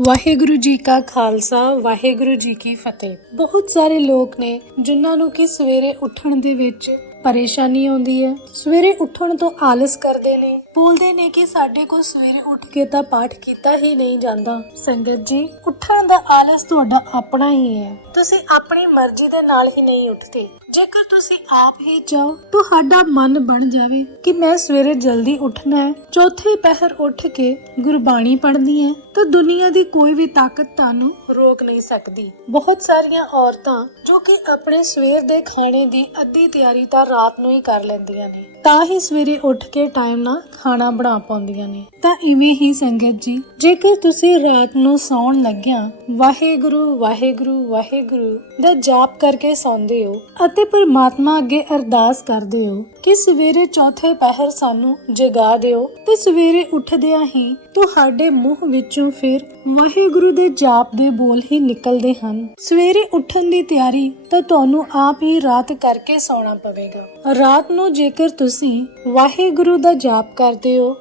ਵਾਹਿਗੁਰੂ ਜੀ ਕਾ ਖਾਲਸਾ, ਵਾਹਿਗੁਰੂ ਜੀ ਕੀ ਫਤਿਹ। ਬਹੁਤ ਸਾਰੇ ਲੋਕ ਨੇ ਜਿਨ੍ਹਾਂ ਨੂੰ ਕਿ ਸਵੇਰੇ ਉੱਠਣ ਦੇ ਵਿੱਚ ਪਰੇਸ਼ਾਨੀ ਆਉਂਦੀ ਹੈ। ਸਵੇਰੇ ਉੱਠਣ ਤੋਂ ਆਲਸ ਕਰਦੇ ਨੇ। ਬੋਲਦੇ ਨੇ ਕਿ ਸਾਡੇ ਕੋਲ ਸਵੇਰੇ ਉੱਠ ਕੇ ਤਾਂ ਪਾਠ ਕੀਤਾ ਹੀ ਨਹੀਂ ਜਾਂਦਾ। ਸੰਗਤ ਜੀ, ਉੱਠਣ ਦਾ ਆਲਸ ਤੁਹਾਡਾ ਆਪਣਾ ਹੀ ਹੈ। ਤੁਸੀਂ ਆਪਣੀ ਮਰਜ਼ੀ ਦੇ ਨਾਲ ਹੀ ਨਹੀਂ ਉੱਠਦੇ। ਜੇਕਰ ਤੁਸੀਂ ਆਪ ਹੀ ਚਾਹੋ ਤੁਹਾਡਾ ਮਨ ਬਣ ਜਾਵੇ ਕਿ ਮੈਂ ਸਵੇਰੇ ਜਲਦੀ ਉੱਠਣਾ ਹੈ। ਚੌਥੇ ਪਹਿਰ ਉੱਠ ਕੇ ਗੁਰਬਾਣੀ ਪੜ੍ਹਨੀ ਹੈ, ਤਾਂ ਦੁਨੀਆ ਦੀ ਕੋਈ ਵੀ ਤਾਕਤ ਤੁਹਾਨੂੰ ਰੋਕ ਨਹੀਂ ਸਕਦੀ। ਬਹੁਤ ਸਾਰੀਆਂ ਔਰਤਾਂ ਜੋ ਕਿ ਆਪਣੇ ਸਵੇਰ ਦੇ ਖਾਣੇ ਦੀ ਅੱਧੀ ਤਿਆਰੀ ਤਾਂ ਰਾਤ ਨੂੰ ਹੀ ਕਰ ਲੈਂਦੀਆਂ ਨੇ, ਤਾਂ ਹੀ ਸਵੇਰੇ ਉੱਠ ਕੇ ਟਾਈਮ ਨਾਲ ਖਾਣਾ ਬਣਾ ਪਾਉਂਦੀਆਂ ਨੇ। ਤਾਂ ਇਵੇਂ ਹੀ ਸੰਗਤ ਜੀ, ਜੇਕਰ ਤੁਸੀਂ ਰਾਤ ਨੂੰ ਸੌਣ ਲੱਗਿਆ ਵਾਹਿਗੁਰੂ ਵਾਹਿਗੁਰੂ ਵਾਹਿਗੁਰੂ, ਦਾ ਜਾਪ ਕਰਕੇ ਸੌਂਦੇ ਹੋ ਅਤੇ ਪਰਮਾਤਮਾ ਅੱਗੇ ਅਰਦਾਸ ਕਰਦੇ ਹੋ ਕਿ ਸਵੇਰੇ ਚੌਥੇ ਪਹਿਰ ਸਾਨੂੰ ਜਗਾ ਦਿਓ ਤੇ ਸਵੇਰੇ ਉੱਠਦਿਆਂ ਹੀ ਤੁਹਾਡੇ ਮੂੰਹ ਵਿੱਚੋਂ ਫਿਰ ਵਾਹਿਗੁਰੂ ਦੇ ਜਾਪ ਦੇ ਬੋਲ ਹੀ ਨਿਕਲਦੇ ਹਨ। ਸਵੇਰੇ ਉੱਠਣ ਦੀ ਤਿਆਰੀ ਤਾਂ ਤੁਹਾਨੂੰ ਆਪ ਹੀ ਰਾਤ ਕਰਕੇ ਸੌਣਾ ਪਵੇਗਾ। ਰਾਤ ਨੂੰ ਜੇਕਰ ਤੁਸੀਂ ਵਾਹਿਗੁਰੂ ਦਾ ਜਾਪ ਕਰਦੇ ਹੋ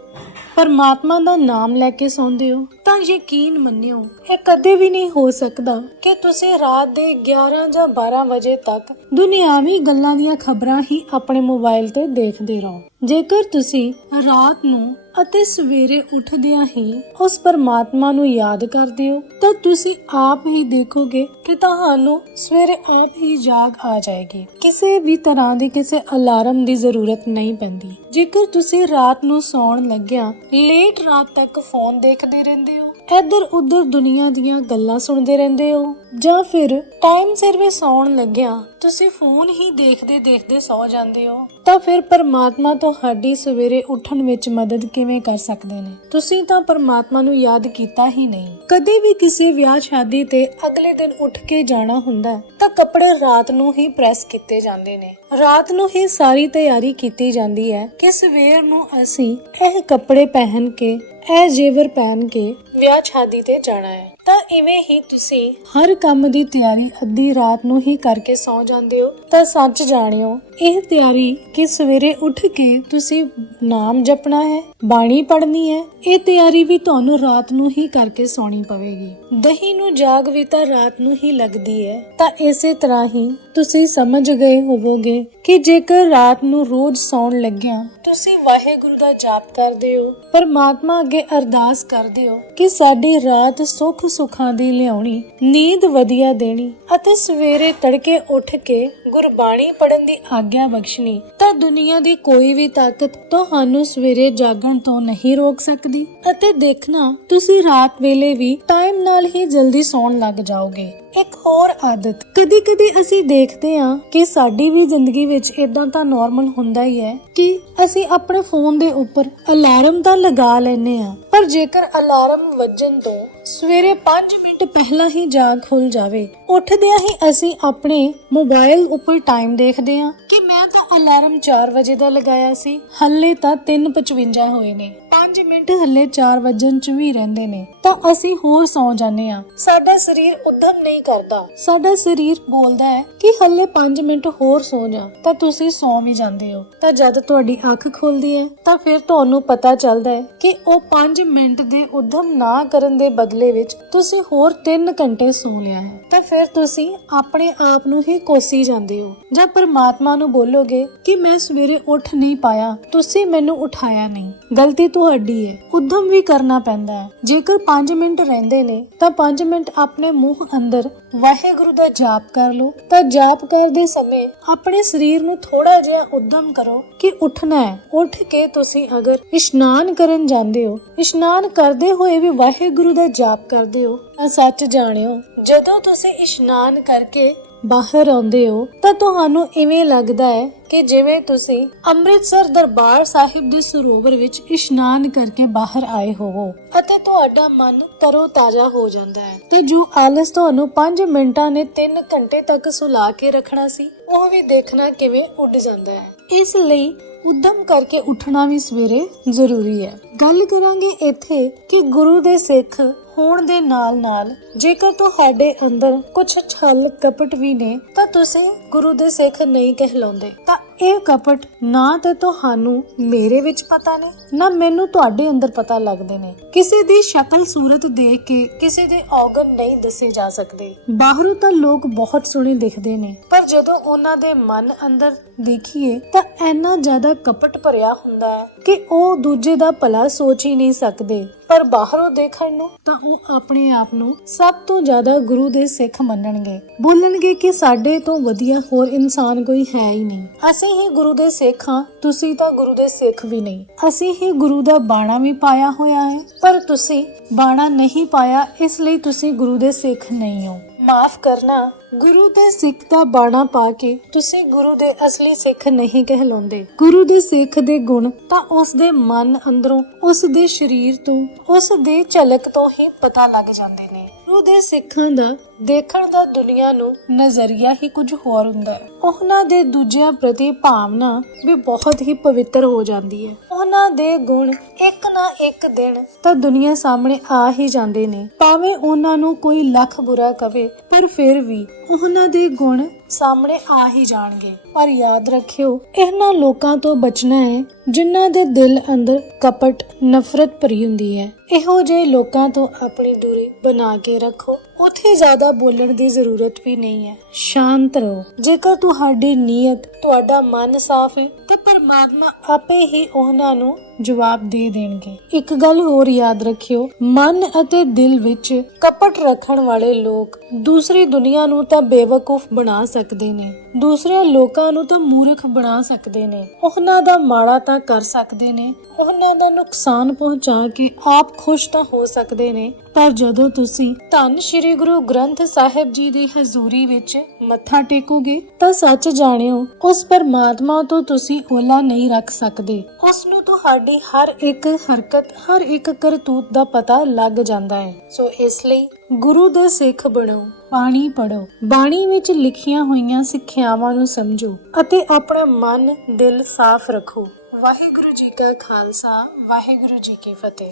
ਪਰਮਾਤਮਾ ਦਾ ਨਾਮ ਲੈ ਕੇ ਸੌਂਦੇ ਹੋ, ਤਾਂ ਯਕੀਨ ਮੰਨਿਓ, ਇਹ ਕਦੇ ਵੀ ਨਹੀਂ ਹੋ ਸਕਦਾ ਕਿ ਤੁਸੀਂ ਰਾਤ ਦੇ 11 ਜਾਂ 12 ਵਜੇ ਤੱਕ ਦੁਨਿਆਵੀ ਗੱਲਾਂ ਦੀਆਂ ਖਬਰਾਂ ਹੀ ਆਪਣੇ ਮੋਬਾਈਲ ਤੇ ਦੇਖਦੇ ਰਹੋ। ਜੇਕਰ ਤੁਸੀਂ ਰਾਤ ਨੂੰ ਅਤੇ ਸਵੇਰੇ ਉੱਠਦਿਆਂ ਹੀ ਉਸ ਪਰਮਾਤਮਾ ਨੂੰ ਯਾਦ ਕਰਦੇ ਹੋ ਤਾਂ ਤੁਸੀਂ ਆਪ ਹੀ ਦੇਖੋਗੇ ਕਿ ਤੁਹਾਨੂੰ ਸਵੇਰੇ ਆਪ ਹੀ ਜਾਗ ਆ ਜਾਏਗੀ। ਕਿਸੇ ਵੀ ਤਰ੍ਹਾਂ ਦੇ ਕਿਸੇ ਅਲਾਰਮ ਦੀ ਜ਼ਰੂਰਤ ਨਹੀਂ ਪੈਂਦੀ। ਜੇਕਰ ਤੁਸੀਂ ਰਾਤ ਨੂੰ ਸੌਣ ਲੱਗਿਆ ਲੇਟ ਰਾਤ ਤੱਕ ਫੋਨ ਦੇਖਦੇ ਰਹਿੰਦੇ ਹੋ ਇੱਧਰ ਉੱਧਰ ਦੁਨੀਆ ਦੀਆਂ ਗੱਲਾਂ ਸੁਣਦੇ ਰਹਿੰਦੇ ਹੋ ਜਾਂ ਫਿਰ ਟਾਈਮ ਸਿਰ ਵੀ ਸੌਣ ਲੱਗਿਆ ਤੁਸੀਂ ਫੋਨ ਹੀ ਦੇਖਦੇ ਦੇਖਦੇ ਸੌ ਜਾਂਦੇ ਹੋ, ਤਾਂ ਫਿਰ ਪਰਮਾਤਮਾ ਤੁਹਾਡੀ ਸਵੇਰੇ ਉੱਠਣ ਵਿੱਚ ਮਦਦ ਕਿਵੇਂ ਕਰ ਸਕਦੇ ਨੇ? ਤੁਸੀਂ ਤਾਂ ਪਰਮਾਤਮਾ ਨੂੰ ਯਾਦ ਕੀਤਾ ਹੀ ਨਹੀਂ। ਕਦੇ ਵੀ ਕਿਸੇ ਵਿਆਹ ਸ਼ਾਦੀ ਤੇ ਅਗਲੇ ਦਿਨ ਉੱਠ ਕੇ ਜਾਣਾ ਹੁੰਦਾ, ਤਾਂ ਕੱਪੜੇ ਰਾਤ ਨੂੰ ਹੀ ਪ੍ਰੈਸ ਕੀਤੇ ਜਾਂਦੇ ਨੇ। ਰਾਤ ਨੂੰ ਹੀ ਸਾਰੀ ਤਿਆਰੀ ਕੀਤੀ ਜਾਂਦੀ ਹੈ ਕਿ ਸਵੇਰ ਨੂੰ ਅਸੀਂ ਇਹ ਕੱਪੜੇ ਪਹਿਨ ਕੇ, ਇਹ ਜੇਵਰ ਪਹਿਨ ਕੇ ਵਿਆਹ ਸ਼ਾਦੀ ਤੇ ਜਾਣਾ ਹੈ। ਤਾਂ ਇਵੇਂ ਹੀ ਤੁਸੀਂ ਹਰ ਕੰਮ ਦੀ ਤਿਆਰੀ ਅੱਧੀ ਰਾਤ ਨੂੰ ਹੀ ਕਰਕੇ ਸੌ ਜਾਂਦੇ ਹੋ, ਤਾਂ ਸੱਚ ਜਾਣਿਓ, ਇਹ ਤਿਆਰੀ ਕਿ ਸਵੇਰੇ ਉੱਠ ਕੇ ਤੁਸੀਂ ਨਾਮ ਜਪਣਾ ਹੈ, ਬਾਣੀ ਪੜ੍ਹਨੀ ਹੈ, ਇਹ ਤਿਆਰੀ ਵੀ ਤੁਹਾਨੂੰ ਰਾਤ ਨੂੰ ਹੀ ਕਰਕੇ ਸੌਣੀ ਪਵੇਗੀ। ਦਹੀਂ ਨੂੰ ਜਾਗ ਵੀ ਤਾਂ ਰਾਤ ਨੂੰ ਹੀ ਲੱਗਦੀ ਹੈ, ਤਾਂ ਇਸੇ ਤਰ੍ਹਾਂ ਹੀ ਤੁਸੀਂ ਸਮਝ ਗਏ ਹੋਵੋਗੇ ਕਿ ਜੇਕਰ ਰਾਤ ਨੂੰ ਰੋਜ਼ ਸੌਣ ਲੱਗਿਆ ਤੁਸੀਂ ਵਾਹਿਗੁਰੂ ਦਾ ਜਾਪ ਕਰਦੇ ਹੋ, ਪਰਮਾਤਮਾ ਅੱਗੇ ਅਰਦਾਸ ਕਰਦੇ ਹੋ ਕਿ ਸਾਡੀ ਰਾਤ ਸੁੱਖ ਸੁੱਖਾਂ ਦੀ ਲਿਆਉਣੀ, ਨੀਂਦ ਵਧੀਆ ਦੇਣੀ ਅਤੇ ਸਵੇਰੇ ਤੜਕੇ ਉੱਠ ਕੇ ਗੁਰਬਾਣੀ ਪੜਨ ਦੀ ਆਗਿਆ ਬਖਸ਼ਣੀ, ਤਾਂ ਦੁਨੀਆ ਦੀ ਕੋਈ ਵੀ ਤਾਕਤ ਤੁਹਾਨੂੰ ਸਵੇਰੇ ਜਾਗਣ ਤੋਂ ਨਹੀਂ ਰੋਕ ਸਕਦੀ। ਅਤੇ ਦੇਖਣਾ, ਤੁਸੀਂ ਰਾਤ ਵੇਲੇ ਵੀ ਟਾਈਮ ਨਾਲ ਹੀ ਜਲਦੀ ਸੌਣ ਲੱਗ ਜਾਓਗੇ। ਇੱਕ ਹੋਰ ਆਦਤ ਕਦੀ ਕਦੀ ਅਸੀਂ ਦੇਖਦੇ ਹਾਂ ਕਿ ਸਾਡੀ ਵੀ ਜ਼ਿੰਦਗੀ ਵਿੱਚ ਇਦਾਂ ਤਾਂ ਨਾਰਮਲ ਹੁੰਦਾ ਹੀ ਹੈ ਕਿ ਅਸੀਂ ਆਪਣੇ ਫੋਨ ਦੇ ਉੱਪਰ ਅਲਾਰਮ ਤਾਂ ਲਗਾ ਲੈਨੇ ਆ ਪਰ ਜੇਕਰ ਅਲਾਰਮ ਵੱਜਣ ਤੋਂ ਸਵੇਰੇ 5 ਮਿੰਟ ਪਹਿਲਾਂ ਹੀ ਜਾਗ ਖੁੱਲ ਜਾਵੇ। ਉੱਠਦਿਆਂ ਹੀ ਅਸੀਂ ਆਪਣੇ ਮੋਬਾਈਲ ਉੱਪਰ ਟਾਈਮ ਦੇਖਦੇ ਹਾਂ ਕਿ ਮੈਂ ਤਾਂ ਅਲਾਰਮ 4 ਵਜੇ ਦਾ ਲਗਾਇਆ ਸੀ, ਹੱਲੇ ਤਾਂ 3:55 ਹੋਏ ਨੇ। 5 ਮਿੰਟ ਹੱਲੇ 4 ਵਜਣ ਚ ਵੀ ਰਹਿੰਦੇ ਨੇ। ਤਾਂ ਅਸੀਂ ਹੋਰ ਸੌ ਜਾਂਦੇ ਆ ਸਾਡਾ ਸਰੀਰ ਉਦਮ ਨਹੀਂ ਕਰਦਾ। ਸਾਡਾ ਸਰੀਰ ਬੋਲਦਾ ਹੈ ਕਿ ਹੱਲੇ 5 ਮਿੰਟ ਹੋਰ ਸੌ ਜਾ। ਤਾਂ ਤੁਸੀਂ ਸੌ ਵੀ ਜਾਂਦੇ ਹੋ। ਤਾਂ ਜਦ ਤੁਹਾਡੀ ਅੱਖ ਖੁੱਲਦੀ ਹੈ, ਤਾਂ ਫਿਰ ਤੁਹਾਨੂੰ ਪਤਾ ਚੱਲਦਾ ਹੈ ਕਿ ਉਹ 5 ਮਿੰਟ ਦੇ ਉਦਮ ਨਾ ਕਰਨ ਦੇ ਬਦਲੇ ਵਿੱਚ ਤੁਸੀਂ ਹੋਰ 3 ਘੰਟੇ ਸੌ ਲਿਆ ਹੈ। ਤਾਂ ਫਿਰ ਤੁਸੀਂ ਆਪਣੇ ਆਪ ਨੂੰ ਹੀ ਕੋਸੀ ਜਾਂਦੇ ਹੋ। ਜਾਂ ਪਰਮਾਤਮਾ ਨੂੰ ਬੋਲੋਗੇ ਕਿ ਮੈਂ ਸਵੇਰੇ ਉੱਠ ਨਹੀਂ ਪਾਇਆ, ਤੁਸੀਂ ਮੈਨੂੰ ਉਠਾਇਆ ਨਹੀਂ। ਗਲਤੀ ਤੁਹਾਡੀ ਹੈ। ਉਦਮ ਵੀ ਕਰਨਾ ਪੈਂਦਾ ਹੈ। ਜੇਕਰ 5 ਮਿੰਟ ਰਹਿੰਦੇ ਨੇ, ਤਾਂ 5 ਮਿੰਟ ਆਪਣੇ ਮੂੰਹ ਅੰਦਰ ਵਾਹਿਗੁਰੂ ਦਾ ਜਾਪ ਕਰ ਲਓ। ਤਾਂ ਜਾਪ ਕਰਦੇ ਸਮੇਂ ਆਪਣੇ ਸਰੀਰ ਨੂੰ ਥੋੜਾ ਜਿਹਾ ਉਦਮ ਕਰੋ ਕਿ ਉੱਠਣਾ ਹੈ। ਉੱਠ ਕੇ ਤੁਸੀਂ ਅਗਰ ਇਸ਼ਨਾਨ ਕਰਨ ਜਾਂਦੇ ਹੋ, ਇਸ਼ਨਾਨ ਕਰਦੇ ਹੋਏ ਵੀ ਵਾਹਿਗੁਰੂ ਦਾ ਜਾਪ ਕਰਦੇ ਹੋ ਤਾਂ ਸੱਚ ਜਾਣਿਓ, ਜਦੋਂ ਤੁਸੀਂ ਇਸ਼ਨਾਨ ਕਰਕੇ ਬਾਹਰ ਆਉਂਦੇ ਹੋ ਤਾਂ ਤੁਹਾਨੂੰ ਇਵੇਂ ਲੱਗਦਾ ਹੈ ਕਿ ਜਿਵੇਂ ਤੁਸੀਂ ਅੰਮ੍ਰਿਤਸਰ ਦਰਬਾਰ ਸਾਹਿਬ ਦੇ ਸਰੋਵਰ ਵਿੱਚ ਇਸ਼ਨਾਨ ਕਰਕੇ ਬਾਹਰ ਆਏ ਹੋਵੋ ਅਤੇ ਤੁਹਾਡਾ ਮਨ ਤਰੋ ਤਾਜ਼ਾ ਹੋ ਜਾਂਦਾ ਹੈ। ਤੇ ਜੋ ਆਲਸ ਤੁਹਾਨੂੰ 5 ਮਿੰਟਾਂ ਨੇ 3 ਘੰਟੇ ਤੱਕ ਸੁਲਾ ਕੇ ਰੱਖਣਾ ਸੀ, ਉਹ ਵੀ ਦੇਖਣਾ ਕਿਵੇਂ ਉੱਡ ਜਾਂਦਾ ਹੈ। ਇਸ ਲਈ ਉਦਮ ਕਰਕੇ ਉੱਠਣਾ ਵੀ ਸਵੇਰੇ ਜ਼ਰੂਰੀ ਹੈ। ਗੱਲ ਕਰਾਂਗੇ ਇੱਥੇ ਕਿ ਗੁਰੂ ਦੇ ਸਿੱਖ ਹੋਣ ਦੇ ਨਾਲ-ਨਾਲ ਜੇਕਰ ਤੁਹਾਡੇ ਅੰਦਰ ਕੁਝ ਛਲ ਕਪਟ ਵੀ ਨੇ, ਤਾਂ ਤੁਸੀਂ ਗੁਰੂ ਦੇ ਸਿੱਖ ਨਹੀਂ ਕਹਿਲਾਉਂਦੇ। ਤਾਂ ਇਹ ਕਪਟ ਨਾ ਤੇ ਤੁਹਾਨੂੰ ਮੇਰੇ ਵਿੱਚ ਪਤਾ ਨੇ, ਨਾ ਮੈਨੂੰ ਤੁਹਾਡੇ ਅੰਦਰ ਪਤਾ ਲੱਗਦੇ ਨੇ। ਕਿਸੇ ਦੀ ਸ਼ਕਲ ਸੂਰਤ ਦੇਖ ਕੇ ਕਿਸੇ ਦੇ ਔਗਨ ਨਹੀਂ ਦੱਸੇ ਜਾ ਸਕਦੇ। ਬਾਹਰੋਂ ਤਾਂ ਲੋਕ ਬਹੁਤ ਸੋਹਣੇ ਦਿਖਦੇ ਨੇ, ਪਰ ਜਦੋਂ ਉਹਨਾਂ ਦੇ ਮਨ ਅੰਦਰ ਦੇਖੀਏ, ਤਾਂ ਇੰਨਾ ਜ਼ਿਆਦਾ ਕਪਟ ਭਰਿਆ ਹੁੰਦਾ ਹੈ ਕਿ ਉਹ ਦੂਜੇ ਦਾ ਭਲਾ ਸੋਚ ਹੀ ਨਹੀਂ ਸਕਦੇ। ਪਰ ਬਾਹਰੋਂ ਦੇਖਣ ਨੂੰ ਤਾਂ ਉਹ ਆਪਣੇ ਆਪ ਨੂੰ ਸਭ ਤੋਂ ਜ਼ਿਆਦਾ ਗੁਰੂ ਦੇ ਸਿੱਖ ਮੰਨਣਗੇ। ਬੋਲਣਗੇ ਕਿ ਸਾਡੇ ਤੋਂ ਵਧੀਆ ਹੋਰ ਇਨਸਾਨ ਕੋਈ ਹੈ ਹੀ ਨਹੀਂ। ਅਸੀਂ ਹੀ ਗੁਰੂ ਦੇ ਸਿੱਖ ਹਾਂ, ਤੁਸੀਂ ਤਾਂ ਗੁਰੂ ਦੇ ਸਿੱਖ ਵੀ ਨਹੀਂ। ਅਸੀਂ ਹੀ ਗੁਰੂ ਦਾ ਬਾਣਾ ਵੀ ਪਾਇਆ ਹੋਇਆ ਹੈ, ਪਰ ਤੁਸੀਂ ਬਾਣਾ ਨਹੀਂ ਪਾਇਆ, ਇਸ ਲਈ ਤੁਸੀਂ ਗੁਰੂ ਦੇ ਸਿੱਖ ਨਹੀਂ ਹੋ। ਮਾਫ ਕਰਨਾ। ਗੁਰੂ ਦੇ ਸਿੱਖ ਦਾ ਬਾਣਾ ਪਾ ਕੇ ਤੁਸੀਂ ਗੁਰੂ ਦੇ ਅਸਲੀ ਸਿੱਖ ਨਹੀਂ ਕਹਿਲਾਉਂਦੇ। ਗੁਰੂ ਦੇ ਸਿੱਖ ਦੇ ਗੁਣ ਤਾਂ ਉਸ ਦੇ ਮਨ ਅੰਦਰੋਂ, ਉਸ ਦੇ ਸਰੀਰ ਤੋਂ, ਉਸ ਦੇ ਝਲਕ ਤੋਂ ਹੀ ਪਤਾ ਲੱਗ ਜਾਂਦੇ ਨੇ। ਗੁਰੂ ਦੇ ਸਿੱਖਾਂ ਦਾ ਦੇਖਣ ਦਾ ਦੁਨੀਆ ਨੂੰ ਨਜ਼ਰੀਆ ਹੀ ਕੁਝ ਹੋਰ ਹੁੰਦਾ ਹੈ। ਉਹਨਾਂ ਦੇ ਦੂਜਿਆਂ ਪ੍ਰਤੀ ਭਾਵਨਾ ਵੀ ਬਹੁਤ ਹੀ ਪਵਿੱਤਰ ਹੋ ਜਾਂਦੀ ਹੈ। ਉਹਨਾਂ ਦੇ ਗੁਣ ਇੱਕ ਨਾ ਇੱਕ ਦਿਨ ਤਾਂ ਦੁਨੀਆ ਸਾਹਮਣੇ ਆ ਹੀ ਜਾਂਦੇ ਨੇ। ਭਾਵੇਂ ਉਹਨਾਂ ਨੂੰ ਕੋਈ ਲੱਖ ਬੁਰਾ ਕਵੇ, ਪਰ ਫਿਰ ਵੀ ਉਹਨਾਂ ਦੇ ਗੁਣ ਸਾਹਮਣੇ ਆ ਹੀ ਜਾਣਗੇ। ਪਰ ਯਾਦ ਰੱਖਿਓ, ਇਹਨਾਂ ਲੋਕਾਂ ਤੋਂ ਬਚਣਾ ਹੈ, ਜਿਨ੍ਹਾਂ ਦੇ ਦਿਲ ਅੰਦਰ ਕਪਟ, ਨਫ਼ਰਤ ਭਰੀ ਹੁੰਦੀ ਹੈ। ਇਹੋ ਜਿਹੇ ਲੋਕਾਂ ਤੋਂ ਆਪਣੀ ਦੂਰੀ ਬਣਾ ਕੇ ਰੱਖੋ। ਉੱਥੇ ਜ਼ਿਆਦਾ ਬੋਲਣ ਦੀ ਜ਼ਰੂਰਤ ਵੀ ਨਹੀਂ ਹੈ। ਸ਼ਾਂਤ ਰਹੋ। ਜੇਕਰ ਤੁਹਾਡੀ ਨੀਅਤ, ਤੁਹਾਡਾ ਮਨ ਸਾਫ਼ ਹੈ, ਤਾਂ ਪਰਮਾਤਮਾ ਆਪੇ ਹੀ ਉਹਨਾਂ ਨੂੰ ਜਵਾਬ ਦੇ ਦੇਣਗੇ। ਇੱਕ ਗੱਲ ਹੋਰ ਯਾਦ ਰੱਖਿਓ, ਮਨ ਅਤੇ ਦਿਲ ਵਿੱਚ ਕਪਟ ਰੱਖਣ ਵਾਲੇ ਲੋਕ ਦੂਸਰੀ ਦੁਨੀਆ ਨੂੰ ਤਾਂ ਬੇਵਕੂਫ ਬਣਾ ਸਕਦੇ ਨੇ ਦੂਸਰੇ ਲੋਕਾਂ ਨੂੰ ਤਾਂ ਮੂਰਖ ਬਣਾ ਸਕਦੇ ਨੇ। ਉਹਨਾਂ ਦਾ ਮਾੜਾ ਤਾਂ ਕਰ ਸਕਦੇ ਨੇ, ਉਹਨਾਂ ਦਾ ਨੁਕਸਾਨ ਪਹੁੰਚਾ ਕੇ ਆਪ ਖੁਸ਼ ਤਾਂ ਹੋ ਸਕਦੇ ਨੇ। ਪਰ ਜਦੋਂ ਤੁਸੀਂ ਧੰਨ ਸ਼੍ਰੀ ਗੁਰੂ ਗ੍ਰੰਥ ਸਾਹਿਬ ਜੀ ਦੀ ਹਜ਼ੂਰੀ ਵਿੱਚ ਮੱਥਾ ਟੇਕੋਗੇ, ਤਾਂ ਸੱਚ ਜਾਣਿਓ, ਉਸ ਪਰਮਾਤਮਾ ਤੋਂ ਤੁਸੀਂ ਓਲਾ ਨਹੀਂ ਰੱਖ ਸਕਦੇ। ਉਸ ਨੂੰ ਤੁਹਾਡੀ ਹਰ ਇੱਕ ਹਰਕਤ, ਹਰ ਇੱਕ ਕਰਤੂਤ ਦਾ ਪਤਾ ਲੱਗ ਜਾਂਦਾ ਹੈ। ਸੋ ਇਸ ਲਈ ਗੁਰੂ ਦੇ ਸਿੱਖ ਬਣੋ, ਬਾਣੀ ਪੜੋ ਬਾਣੀ ਵਿੱਚ ਲਿਖੀਆਂ ਹੋਈਆਂ ਸਿੱਖਿਆਵਾਂ ਨੂੰ ਸਮਝੋ ਅਤੇ ਆਪਣਾ ਮਨ, ਦਿਲ ਸਾਫ਼ ਰੱਖੋ। ਵਾਹਿਗੁਰੂ ਜੀ ਕਾ ਖਾਲਸਾ, ਵਾਹਿਗੁਰੂ ਜੀ ਕੀ ਫਤਿਹ।